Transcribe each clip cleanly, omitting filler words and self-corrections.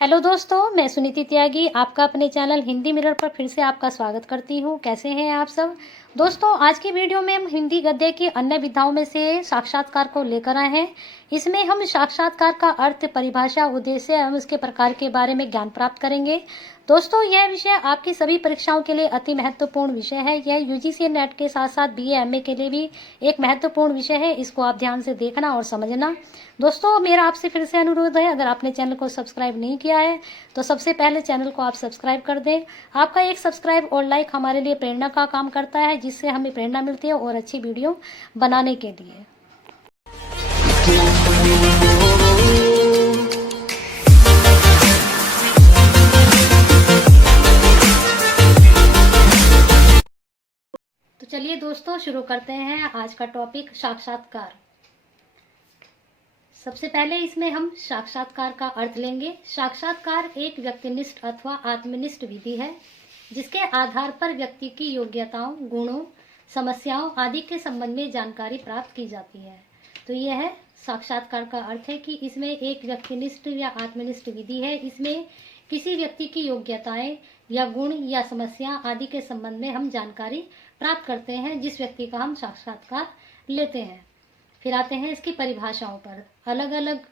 Hello दोस्तों, मैं सुनीति त्यागी आपका अपने चैनल हिंदी मिरर पर फिर से आपका स्वागत करती हूँ। कैसे हैं आप सब दोस्तों? आज की वीडियो में हम हिंदी गद्य की अन्य विधाओं में से साक्षात्कार को लेकर आए हैं। इसमें हम साक्षात्कार का अर्थ, परिभाषा, उद्देश्य एवं इसके प्रकार के बारे में ज्ञान प्राप्त करेंगे। दोस्तों, यह विषय आपकी सभी परीक्षाओं के लिए अति महत्वपूर्ण विषय है। यह यूजीसी नेट के साथ साथ बीए एमए के लिए भी एक महत्वपूर्ण विषय है। इसको आप ध्यान से देखना और समझना। दोस्तों, मेरा आपसे फिर से अनुरोध है, अगर आपने चैनल को सब्सक्राइब नहीं किया है तो सबसे पहले चैनल को आप सब्सक्राइब कर दें। आपका एक सब्सक्राइब और लाइक हमारे लिए प्रेरणा का काम करता है, जिससे हमें प्रेरणा मिलती है और अच्छी वीडियो बनाने के लिए। तो चलिए दोस्तों, शुरू करते हैं आज का टॉपिक साक्षात्कार। सबसे पहले इसमें हम साक्षात्कार का अर्थ लेंगे। साक्षात्कार एक व्यक्तिनिष्ठ अथवा आत्मनिष्ठ विधि है, जिसके आधार पर व्यक्ति की योग्यताओं, गुणों, समस्याओं आदि के संबंध में जानकारी प्राप्त की जाती है। तो यह है साक्षात्कार का अर्थ है कि इसमें एक व्यक्तिनिष्ठ या आत्मनिष्ठ विधि है। इसमें किसी व्यक्ति की योग्यताएं या गुण या समस्या आदि के संबंध में हम जानकारी प्राप्त करते हैं, जिस व्यक्ति का हम साक्षात्कार लेते हैं। फिर आते हैं इसकी परिभाषाओं पर। अलग अलग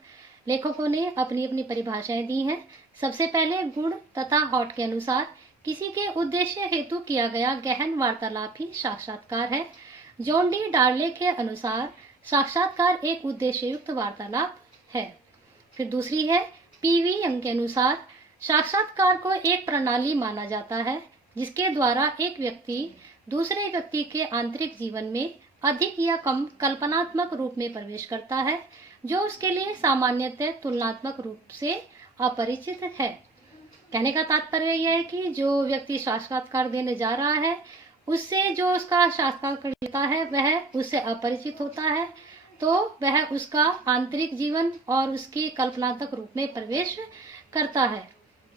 लेखकों ने अपनी अपनी परिभाषाएं दी हैं। सबसे पहले गुण तथा हॉट के अनुसार किसी के उद्देश्य हेतु किया गया गहन वार्तालाप ही साक्षात्कार है। जॉन डी डार्ले के अनुसार साक्षात्कार एक उद्देश्ययुक्त वार्तालाप है। फिर दूसरी है पीवी यंग के अनुसार साक्षात्कार को एक प्रणाली माना जाता है, जिसके द्वारा एक व्यक्ति दूसरे व्यक्ति के आंतरिक जीवन में अधिक या कम कल्पनात्मक रूप में प्रवेश करता है, जो उसके लिए सामान्यतः तुलनात्मक रूप से अपरिचित है। कहने का तात्पर्य यह है कि जो व्यक्ति साक्षात्कार देने जा रहा है, उससे जो उसका साक्षात्कार लेता है वह उससे अपरिचित होता है, तो वह उसका आंतरिक जीवन और उसकी कल्पनात्मक रूप में प्रवेश करता है।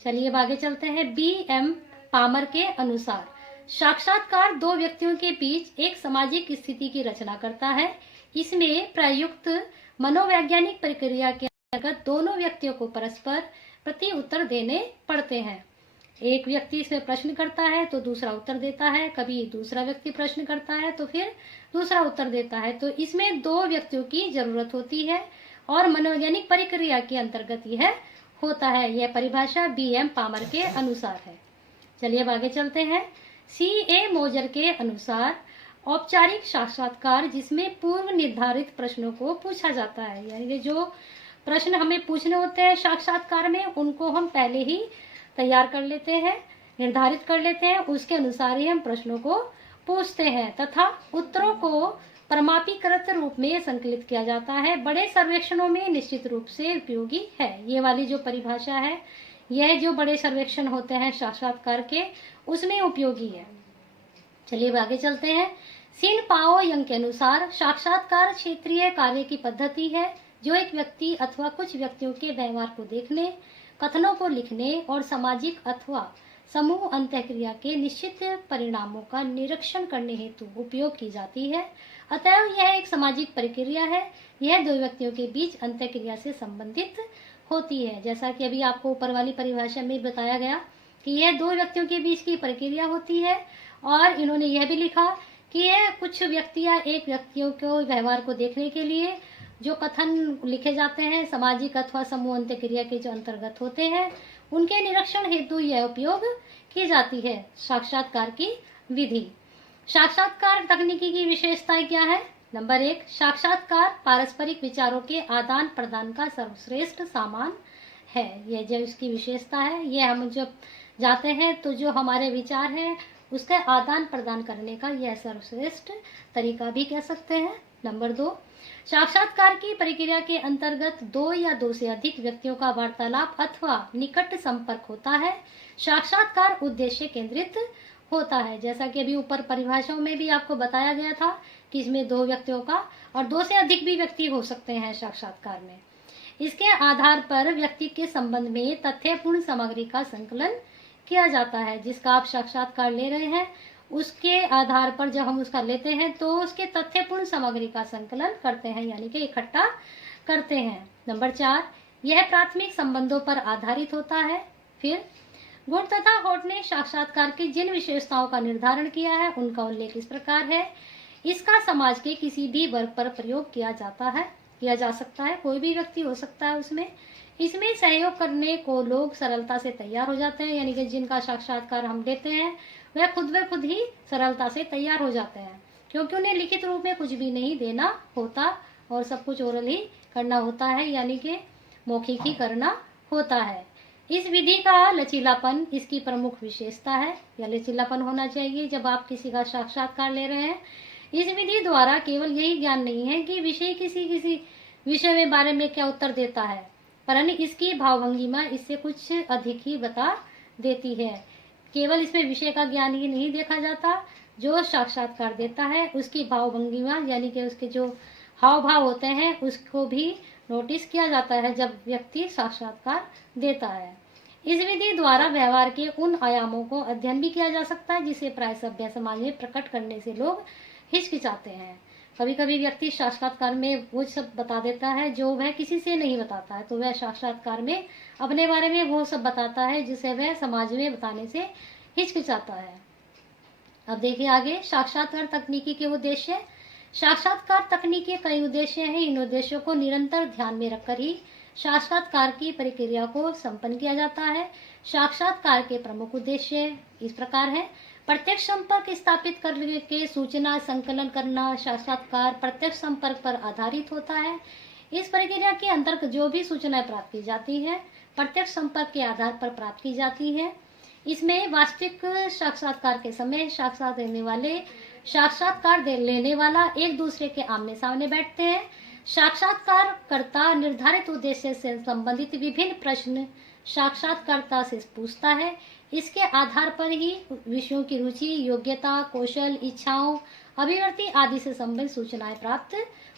चलिए अब आगे चलते हैं। बी एम पामर के अनुसार साक्षात्कार दो व्यक्तियों के बीच एक सामाजिक स्थिति की रचना करता है। इसमें प्रयुक्त मनोवैज्ञानिक प्रक्रिया के अंतर्गत दोनों व्यक्तियों को परस्पर प्रति उत्तर देने पड़ते हैं। एक व्यक्ति इसमें प्रश्न करता है तो दूसरा उत्तर देता है, कभी दूसरा व्यक्ति प्रश्न करता है तो फिर दूसरा उत्तर देता है। तो इसमें दो व्यक्तियों की जरूरत होती है और मनोवैज्ञानिक प्रक्रिया के अंतर्गत यह होता है। यह परिभाषा बी एम पामर के अनुसार है। चलिए अब आगे चलते हैं। सी ए मोजर के अनुसार औपचारिक साक्षात्कार जिसमें पूर्व निर्धारित प्रश्नों को पूछा जाता है, यानी जो प्रश्न हमें पूछने होते हैं साक्षात्कार में, उनको हम पहले ही तैयार कर लेते हैं, निर्धारित कर लेते हैं, उसके अनुसार ही हम प्रश्नों को पूछते हैं तथा उत्तरों को प्रमापीकृत रूप में संकलित किया जाता है। बड़े सर्वेक्षणों में निश्चित रूप से उपयोगी है। ये वाली जो परिभाषा है, यह जो बड़े सर्वेक्षण होते हैं साक्षात्कार के, उसमें उपयोगी है। चलिए अब आगे चलते हैं। सिन पाओ यंग के अनुसार साक्षात्कार क्षेत्रीय कार्य की पद्धति है, जो एक व्यक्ति अथवा कुछ व्यक्तियों के व्यवहार को देखने, कथनों को लिखने और सामाजिक अथवा समूह अंतःक्रिया के निश्चित परिणामों का निरीक्षण करने हेतु उपयोग की जाती है। अतएव यह एक सामाजिक प्रक्रिया है। यह दो व्यक्तियों के बीच अंतःक्रिया से संबंधित होती है। जैसा कि अभी आपको ऊपर वाली परिभाषा में बताया गया कि यह दो व्यक्तियों के बीच की प्रक्रिया होती है, और इन्होंने यह भी लिखा कि यह कुछ व्यक्ति या एक व्यक्तियों को व्यवहार को देखने के लिए जो कथन लिखे जाते हैं सामाजिक अथवा समूह अंतःक्रिया के जो अंतर्गत होते हैं, उनके निरीक्षण हेतु यह उपयोग की जाती है साक्षात्कार की विधि। साक्षात्कार तकनीकी की विशेषताएं क्या है? नंबर 1, साक्षात्कार पारस्परिक विचारों के आदान प्रदान का सर्वश्रेष्ठ सामान है। यह जो इसकी विशेषता है, यह हम जब जाते हैं तो जो हमारे विचार हैं उसका आदान प्रदान करने का यह सर्वश्रेष्ठ तरीका भी कह सकते हैं। नंबर 2, साक्षात्कार की प्रक्रिया के अंतर्गत दो या दो से अधिक व्यक्तियों का वार्तालाप अथवा निकट संपर्क होता है। साक्षात्कार उद्देश्य केंद्रित होता है। जैसा कि अभी ऊपर परिभाषाओं में भी आपको बताया गया था कि इसमें दो व्यक्तियों का और दो से अधिक भी व्यक्ति हो सकते हैं साक्षात्कार में। इसके आधार पर व्यक्ति के संबंध में तथ्यपूर्ण सामग्री का संकलन किया जाता है। जिसका आप साक्षात्कार ले रहे हैं, उसके आधार पर जब हम उसका लेते हैं तो उसके तथ्यपूर्ण सामग्री का संकलन करते हैं, यानी कि इकट्ठा करते हैं। नंबर 4, यह प्राथमिक संबंधों पर आधारित होता है। फिर गुण तथा होठ ने साक्षात्कार की जिन विशेषताओं का निर्धारण किया है उनका उल्लेख इस प्रकार है। इसका समाज के किसी भी वर्ग पर प्रयोग किया जा सकता है, कोई भी व्यक्ति हो सकता है उसमें। इसमें सहयोग करने को लोग सरलता से तैयार हो जाते हैं, यानी कि जिनका साक्षात्कार हम देते हैं वह खुद ब खुद ही सरलता से तैयार हो जाते हैं, क्योंकि उन्हें लिखित रूप में कुछ भी नहीं देना होता और सब कुछ ओरल ही करना होता है, यानी कि मौखिक ही करना होता है। इस विधि का लचीलापन इसकी प्रमुख विशेषता है, या लचीलापन होना चाहिए जब आप किसी का साक्षात्कार ले रहे हैं। इस विधि द्वारा केवल यही ज्ञान नहीं है कि विषय किसी विषय में बारे में क्या उत्तर देता है, परंतु इसकी भावभंगिमा इससे कुछ अधिक ही बता देती है। केवल इसमें विषय का ज्ञान ही नहीं देखा जाता, जो साक्षात्कार देता है उसकी भावभंगिमा यानी कि उसके जो हाव भाव होते हैं उसको भी नोटिस किया जाता है जब व्यक्ति साक्षात्कार देता है। इस विधि द्वारा व्यवहार के उन आयामों को अध्ययन भी किया जा सकता है जिसे प्राय सभ्य समाज में प्रकट करने से लोग हिचकिचाते हैं। कभी कभी व्यक्ति साक्षात्कार में वो सब बता देता है जो वह किसी से नहीं बताता है, तो वह साक्षात्कार में अपने बारे में वो सब बताता है जिसे वह समाज में बताने से हिचकिचाता है। अब देखिए आगे, साक्षात्कार तकनीकी के उद्देश्य। साक्षात्कार तकनीक के कई उद्देश्य हैं। इन उद्देश्यों को निरंतर ध्यान में रखकर ही साक्षात्कार की प्रक्रिया को संपन्न किया जाता है। साक्षात्कार के प्रमुख उद्देश्य इस प्रकार है। प्रत्यक्ष संपर्क स्थापित करके सूचना संकलन करना। साक्षात्कार प्रत्यक्ष संपर्क पर आधारित होता है। इस प्रक्रिया के अंतर्गत जो भी सूचनाएं प्राप्त की जाती है प्रत्यक्ष संपर्क के आधार पर प्राप्त की जाती है। इसमें वास्तविक साक्षात्कार के समय साक्षात्कार लेने वाला एक दूसरे के आमने सामने बैठते हैं। साक्षात्कारकर्ता निर्धारित उद्देश्य से संबंधित विभिन्न प्रश्न साक्षात्कारकर्ता से पूछता है। इसके आधार पर ही विषयों की रुचि, योग्यता, कौशल, इच्छाओं, अभिव्यक्ति आदि से संबंधित सूचनाएं प्राप्त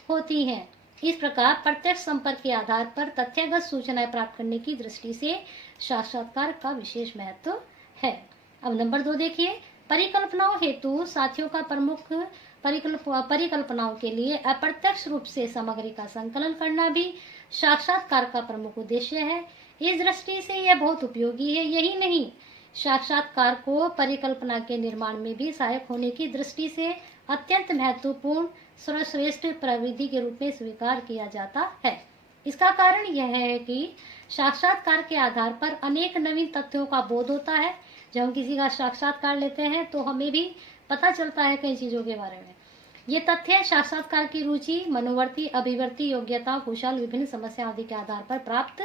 होती हैं। इस प्रकार प्रत्यक्ष संपर्क के आधार पर तथ्यगत सूचनाएं प्राप्त करने की दृष्टि से साक्षात्कार का विशेष महत्व है। अब नंबर 2 देखिए, परिकल्पनाओं हेतु साथियों का प्रमुख परिकल्पनाओं के लिए अप्रत्यक्ष रूप से सामग्री का संकलन करना भी साक्षात्कार का प्रमुख उद्देश्य है। इस दृष्टि से यह बहुत उपयोगी है। यही नहीं, साक्षात्कार को परिकल्पना के निर्माण में भी सहायक होने की दृष्टि से अत्यंत महत्वपूर्ण सर्वश्रेष्ठ प्रविधि के रूप में स्वीकार किया जाता है। इसका कारण यह है कि साक्षात्कार के आधार पर अनेक नवीन तथ्यों का बोध होता है। जब हम किसी का साक्षात्कार लेते हैं तो हमें भी पता चलता है कई चीजों के बारे में। ये तथ्य साक्षात्कार की रुचि, मनोवर्ती, अभिवर्ती, योग्यता, कुशल, विभिन्न समस्या आदि के आधार पर प्राप्त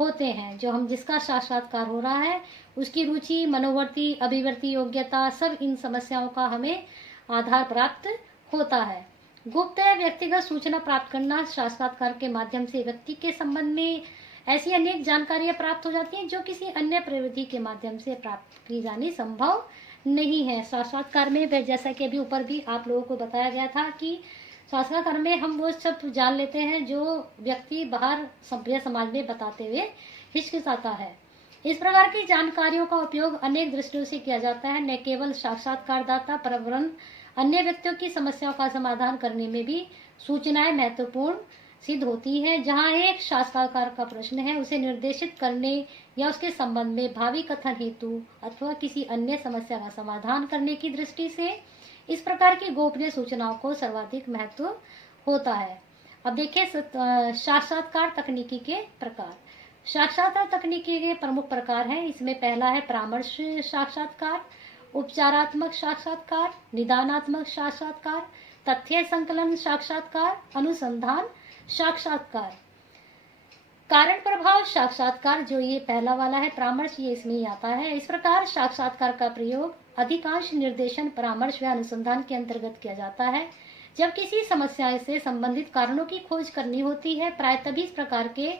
होते हैं। जो हम जिसका साक्षात्कार हो रहा है उसकी रुचि, मनोवर्ती, अभिवर्ती, योग्यता, सब इन समस्याओं का हमें आधार प्राप्त होता है। गुप्त व्यक्तिगत सूचना प्राप्त करना। साक्षात्कार के माध्यम से व्यक्ति के संबंध में ऐसी अनेक जानकारियां प्राप्त हो जाती हैं जो किसी अन्य प्रविधि के माध्यम से प्राप्त की जानी संभव नहीं है। साक्षात्कार में जैसा कि अभी ऊपर भी आप लोगों को बताया गया था कि साक्षात्कार में हम वो सब जान लेते हैं जो व्यक्ति बाहर सभ्य समाज में बताते हुए हिचकिचाता है। इस प्रकार की जानकारियों का उपयोग अनेक दृष्टियों से किया जाता है। न केवल साक्षात्कारदाता पर अन्य व्यक्तियों की समस्याओं का समाधान करने में भी सूचनाएं महत्वपूर्ण सिद्ध होती है। जहां एक साक्षात्कार का प्रश्न है उसे निर्देशित करने या उसके संबंध में भावी कथन हेतु अथवा किसी अन्य समस्या का समाधान करने की दृष्टि से इस प्रकार की गोपनीय सूचनाओं को सर्वाधिक महत्व होता है। अब देखिए साक्षात्कार तकनीकी के प्रकार। साक्षात्कार तकनीकी के प्रमुख प्रकार हैं। इसमें पहला है परामर्श साक्षात्कार, उपचारात्मक साक्षात्कार, निदानात्मक साक्षात्कार, तथ्य संकलन साक्षात्कार, अनुसंधान साक्षात्कार। कारण प्रभाव साक्षात्कार, जो ये पहला वाला है परामर्श, ये इसमें ही आता है। इस प्रकार साक्षात्कार का प्रयोग अधिकांश निर्देशन, परामर्श व अनुसंधान के अंतर्गत किया जाता है। जब किसी समस्या से संबंधित कारणों की खोज करनी होती है, प्राय तभी इस प्रकार के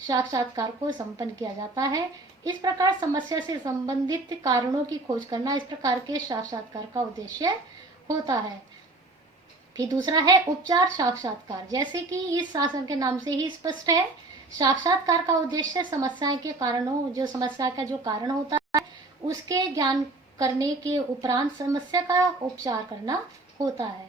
साक्षात्कार को संपन्न किया जाता है। इस प्रकार समस्या से संबंधित कारणों की खोज करना इस प्रकार के साक्षात्कार का उद्देश्य होता है। फिर दूसरा है उपचार साक्षात्कार। जैसे कि इस शासन के नाम से ही स्पष्ट है, साक्षात्कार का उद्देश्य समस्या के कारणों, जो समस्या का जो कारण होता है उसके ज्ञान करने के उपरांत समस्या का उपचार करना होता है।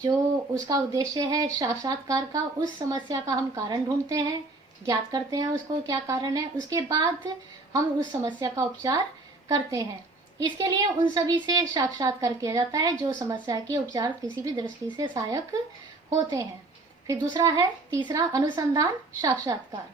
जो उसका उद्देश्य है साक्षात्कार का, उस समस्या का हम कारण ढूंढते हैं, ज्ञात करते हैं उसको क्या कारण है, उसके बाद हम उस समस्या का उपचार करते हैं। इसके लिए उन सभी से साक्षात्कार किया जाता है जो समस्या के उपचार किसी भी दृष्टि से सहायक होते हैं। फिर दूसरा है तीसरा अनुसंधान साक्षात्कार।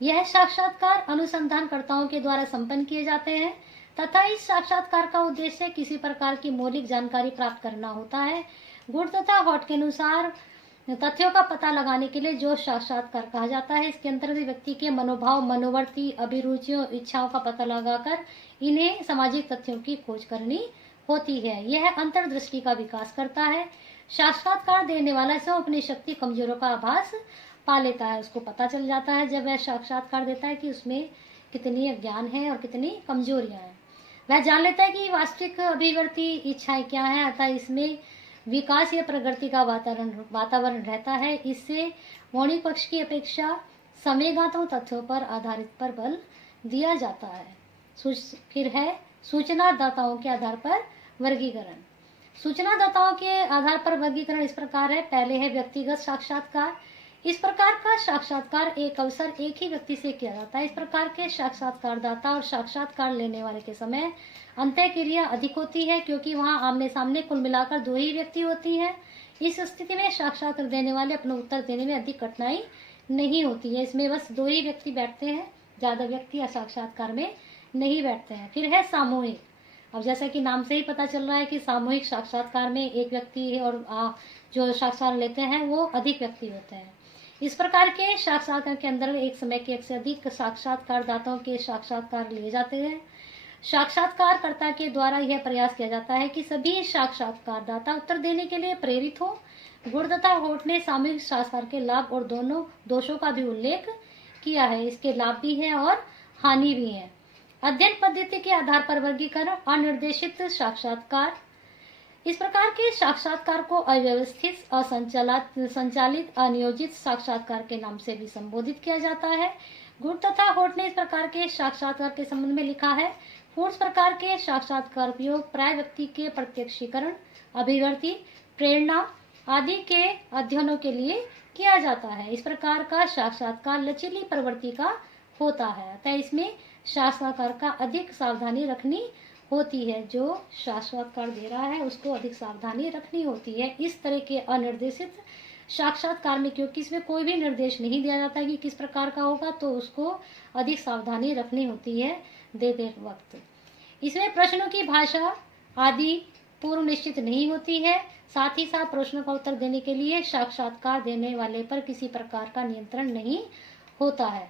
यह साक्षात्कार अनुसंधानकर्ताओं के द्वारा संपन्न किए जाते हैं तथा इस साक्षात्कार का उद्देश्य किसी प्रकार की मौलिक जानकारी प्राप्त करना होता है। गुड तथा हॉट के अनुसार तथ्यों का पता लगाने के लिए जो साक्षात्कार कहा जाता है, इसके अंतर्गत व्यक्ति के मनोभाव, मनोवृत्ति, अभिरुचियों, इच्छाओं का पता लगाकर इन्हें सामाजिक तथ्यों की खोज करनी होती है। यह अंतर्दृष्टि का विकास करता है। साक्षात्कार देने वाला स्वयं अपनी शक्ति कमजोरों का आभास पा लेता है। उसको पता चल जाता है जब वह साक्षात्कार देता है कि उसमें कितनी अज्ञान है और कितनी कमजोरियां हैं। वह जान लेता है कि वास्तविक अभिवृत्ति इच्छाएं क्या है, अतः इसमें विकास या प्रगति का वातावरण रहता है। इससे मौलिक पक्ष की अपेक्षा संवेगात्मक तथ्यों पर आधारित पर बल दिया जाता है। फिर है सूचनादाताओं के आधार पर वर्गीकरण। सूचनादाताओं के आधार पर वर्गीकरण इस प्रकार है। पहले है व्यक्तिगत साक्षात्कार। इस प्रकार का साक्षात्कार एक अवसर एक ही व्यक्ति से किया जाता है। इस प्रकार के साक्षात्कारदाता और साक्षात्कार लेने वाले के समय अंतःक्रिया अधिक होती है क्योंकि वहां आमने सामने कुल मिलाकर 2 ही व्यक्ति होती है। इस स्थिति में साक्षात्कार देने वाले अपना उत्तर देने में अधिक कठिनाई नहीं होती है। इसमें बस 2 ही व्यक्ति बैठते हैं, ज्यादा व्यक्ति या साक्षात्कार में नहीं बैठते हैं। फिर है सामूहिक। अब जैसा कि नाम से ही पता चल रहा है कि सामूहिक साक्षात्कार में एक व्यक्ति है और जो साक्षात्कार लेते हैं वो अधिक व्यक्ति होते हैं। इस प्रकार के साक्षात्कार के अंदर एक समय के एक से अधिक साक्षात्कारदाताओं के साक्षात्कार लिए जाते हैं। साक्षात्कारकर्ता के द्वारा यह प्रयास किया जाता है कि सभी साक्षात्कारदाता उत्तर देने के लिए प्रेरित हो। गुड तथा हॉट ने सामूहिक साक्षात्कार के लाभ और दोनों दोषों का भी उल्लेख किया है। इसके लाभ भी हैं और हानि भी है। अध्ययन पद्धति के आधार पर वर्गीकरण। अनिर्देशित साक्षात्कार। इस प्रकार के साक्षात्कार को अव्यवस्थित, असंचालित, अनियोजित साक्षात्कार के नाम से भी संबोधित किया जाता है। गुड तथा हॉट ने इस प्रकार के साक्षात्कार के संबंध में लिखा है। पूर्ण प्रकार के साक्षात्कार उपयोग प्राय व्यक्ति के प्रत्यक्षीकरण, अभिव्यक्ति, प्रेरणा आदि के अध्ययनों के लिए किया जाता है। इस प्रकार का साक्षात्कार लचीली प्रवृत्ति का होता है, अतः इसमें साक्षात्कार का अधिक सावधानी रखनी होती है। जो साक्षात्कार दे रहा है उसको अधिक सावधानी रखनी होती है। इस तरह के अनिर्देशित साक्षात्कार में क्योंकि इसमें कोई भी निर्देश नहीं दिया जाता है कि किस प्रकार का होगा, तो उसको अधिक सावधानी रखनी होती है देते वक्त। इसमें प्रश्नों की भाषा आदि पूर्व निश्चित नहीं होती है। साथ ही साथ प्रश्नों का उत्तर देने के लिए साक्षात्कार देने वाले पर किसी प्रकार का नियंत्रण नहीं होता है।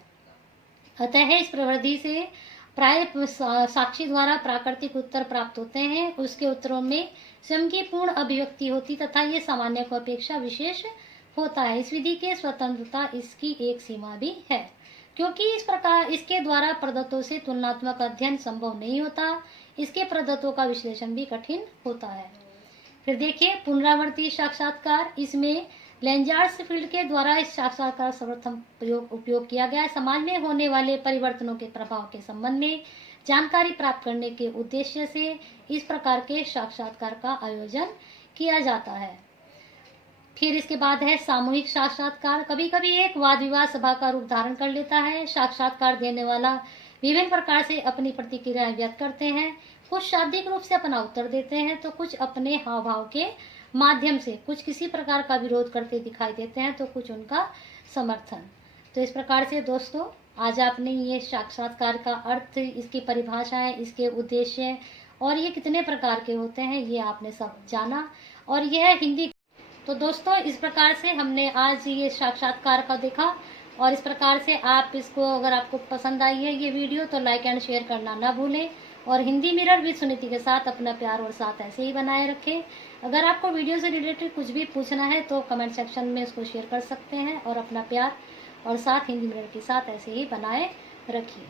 अतः इस प्रवृत्ति से प्राय साक्षी द्वारा प्राकृतिक उत्तर प्राप्त होते हैं। उसके उत्तरों में स्वयं की पूर्ण अभिव्यक्ति होती तथा ये सामान्य को अपेक्षा विशेष होता है। इस विधि के स्वतंत्रता इसकी एक सीमा भी है क्योंकि इस प्रकार इसके द्वारा प्रदत्तों से तुलनात्मक अध्ययन संभव नहीं होता। इसके प्रदत्तों का विश्लेषण भी कठिन होता है। फिर देखिए पुनरावर्ती साक्षात्कार। इसमें लेंजार्स फील्ड के द्वारा इस साक्षात्कार सर्वप्रथम उपयोग किया गया है। समाज में होने वाले परिवर्तनों के प्रभाव के संबंध में जानकारी प्राप्त करने के उद्देश्य से इस प्रकार के साक्षात्कार का आयोजन किया जाता है। फिर इसके बाद है सामूहिक साक्षात्कार। कभी कभी एक वाद विवाद सभा का रूप धारण कर लेता है। साक्षात्कार देने वाला विभिन्न प्रकार से अपनी प्रतिक्रिया व्यक्त करते हैं। कुछ शाब्दिक रूप से अपना उत्तर देते हैं तो कुछ अपने हाव भाव के माध्यम से, कुछ किसी प्रकार का विरोध करते दिखाई देते हैं तो कुछ उनका समर्थन। तो इस प्रकार से दोस्तों आज आपने ये साक्षात्कार का अर्थ, इसकी परिभाषाएं, इसके उद्देश्य और ये कितने प्रकार के होते हैं ये आपने सब जाना। और यह हिंदी। तो दोस्तों इस प्रकार से हमने आज ये साक्षात्कार का देखा और इस प्रकार से आप इसको, अगर आपको पसंद आई है ये वीडियो तो लाइक एंड शेयर करना ना भूलें और हिंदी मिरर विद सुनीति के साथ अपना प्यार और साथ ऐसे ही बनाए रखें। अगर आपको वीडियो से रिलेटेड कुछ भी पूछना है तो कमेंट सेक्शन में इसको शेयर कर सकते हैं और अपना प्यार और साथ हिंदी मिरर के साथ ऐसे ही बनाए रखिए।